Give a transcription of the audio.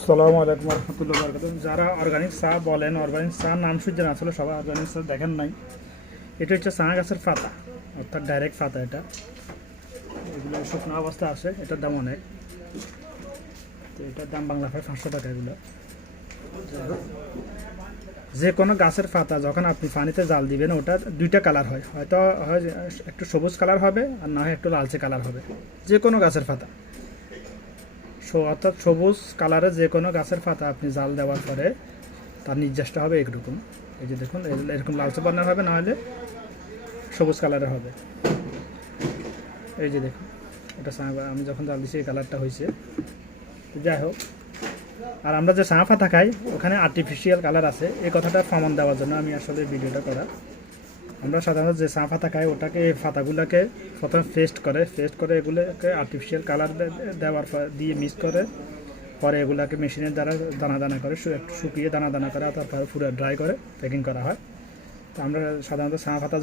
আসসালামু আলাইকুম রহমতুল্লাহ বরকাতুহ। যারা অর্গানিক চা বলেন, অর্গানিক চা নাম শুনছেন, আসলে সবাই অর্গানিক চা দেখেন নাই। এটা হচ্ছে চা গাছের পাতা, অর্থাৎ ডাইরেক্ট পাতা। এটা এগুলো শুকনো অবস্থা আসে, এটার দাম অনেক। তো এটার দাম বাংলা হয় 500 টাকা। এগুলো যে কোনো গাছের পাতা যখন আপনি পানিতে জাল দিবেন, ওটা দুইটা কালার হয়, হয়তো হয় একটু সবুজ কালার হবে, আর না হয় একটু লালচে কালার হবে। যে কোনো গাছের পাতা, অর্থাৎ সবুজ কালারের যে কোনো গাছের পাতা আপনি জাল দেওয়ার পরে তার নির্যাসটা হবে এরকম। এই যে দেখুন, এরকম লালচে বর্ণের হবে, না হলে সবুজ কালারের হবে। এই যে দেখুন, এটা আমি যখন জাল দিচ্ছি এই কালারটা হয়েছে। যাই হোক, আর আমরা যে চা পাতা খাই ওখানে আর্টিফিশিয়াল কালার আছে, এই কথাটা প্রমাণ দেওয়ার জন্য আমি আসলে ভিডিওটা করা। আমরা সাধারণত যে চা পাতা খাই ওটাকে, এই পাতাগুলোকে প্রথমে পেস্ট করে এগুলোকে আর্টিফিশিয়াল কালার দেওয়ার দিয়ে মিক্স করে, পরে এগুলাকে মেশিনের দ্বারা দানা দানা করে একটু শুকিয়ে দানা দানা করে, তারপরে পুরো ড্রাই করে প্যাকিং করা হয়। তো আমরা সাধারণত চা পাতা